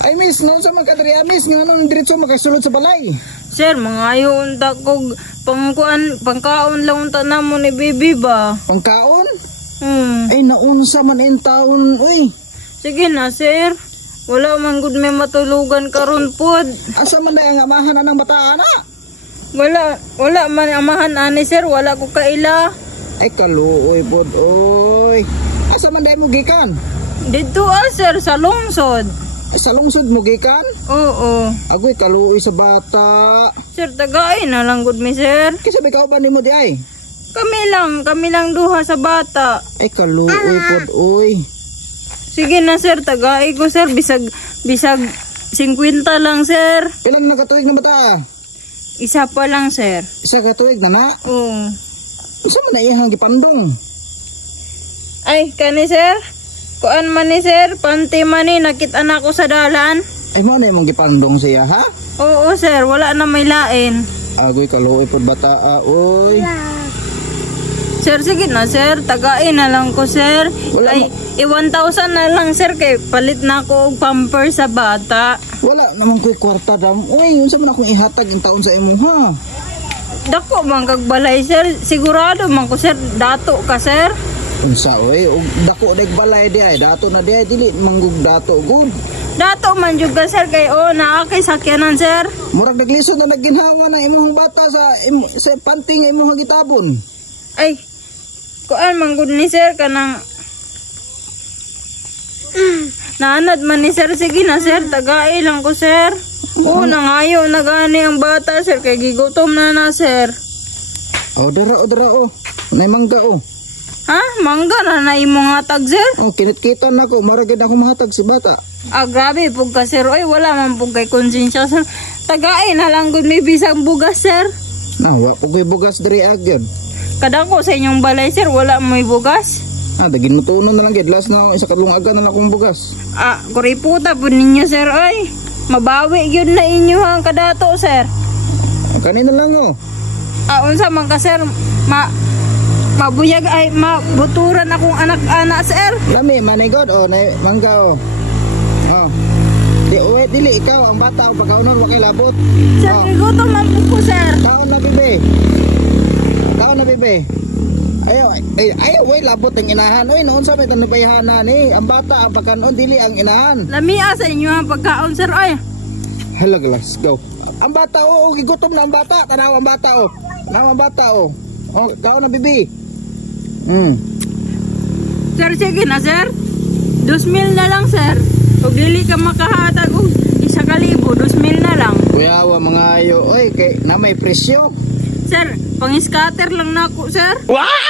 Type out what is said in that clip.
Ay miss, noon sa magkadriya miss, nga nun diretso makasulod sa balay. Sir, mga unta kog pangkaon lang unta namo ni baby ba? Pangkaon? Hmm. Ay naunsa man in taon, uy. Sige na, sir. Wala man gud may matulugan karon pod. Asa man na ang amahan na ng bata ana? Wala man amahan ani sir, wala ko kaila. Ay kaluoy pod, oy. Asa man dahil mo gikan? Dito sir, sa lungsod. Sa lungsod mo gikan? Oo. Agoy kaluoy sa bata. Sir, tagay na lang gud mi sir. Kisabi ka ba ni mo di ay? Kami lang duha sa bata. Ay kaluoy pod, oy. Sige na sir, tagay ko sir, bisag 50 lang sir. Ilan na katuig na bata? Isa pa lang sir. Isa katuig na na? Oo. Isa man na iyang gipandong. Ay, kani sir? Kuan man ni sir, panty man ni, nakita na ko sa dalan. Ay mo na imong gipandong siya ha? Oo sir, wala na may lain. Agoy kaluoy pod bata, oy. Sir, sige na sir, tagain na lang ko sir. Wala Ay, 1,000 na lang sir, kay palit na ko og pamper sa bata. Wala naman ko'y kwarta dam. Uy, unsa man akong ihatag yung taon sa imo ha? Dako man kag balay sir, sigurado man ko sir, dato ka sir. Unsa oy, og dako deg balay di ay, dato na di ay dili manggug dato gud. Dato man jud ka sir, kay naa kay sakyanan sir. Murag naglisod na nagginhawa na imong bata sa panty nga imong gitabon. Ay, kuan man gud ni sir kanang naanad man ni sir, sige na sir, tagay lang ko sir. Oo, nangayo na gani ang bata sir, kay gigutom na sir. O dara o. Nay mangga o. Ha? Mangga na imong hatag sir? O kinit-kita na ko, maragad ako mahatag si bata. Ah, grabe pug ka sir. Oy, wala man pug kay konsensya sir. Tagay na lang gud may bisang bugas sir. Wa po ko'y bugas diri agad. Kadako sa inyong balay sir, wala may bugas. Dagin mo tunon na lang gid, last na isa kadlong aga na lang akong bugas. Kuriputa po ninyo sir, oy. Mabawi yun na inyo ang kadato sir. Kanina lang o. Unsa man ka sir, mabuyag ay mabuturan akong anak-anak sir. Lami, manigod o, nay mangga o. Dili ikaw ang bata o pagkaunon wa kay labot. Sir, gutom man po sir. Kaon na bibe. Ayaw, way labot ang inahan. Uy, noon sa may tanupayhanan eh. Ang bata, ang pagkanon, dili ang inahan. Lamia sa inyo ang pagkaon, sir, oy. Halag, let's go. Ang bata, gigutom na ang bata. Tanaw ang bata, Tanaw ang bata, kaon na, bibi. Sir, sige na, sir. 2,000 na lang, sir. Kung dili ka makahatag, 1,000, 2,000 na lang. Kuyawa, mga ayo. Oy, na may presyo. Sir, pang-scatter lang na ako, sir. Wow!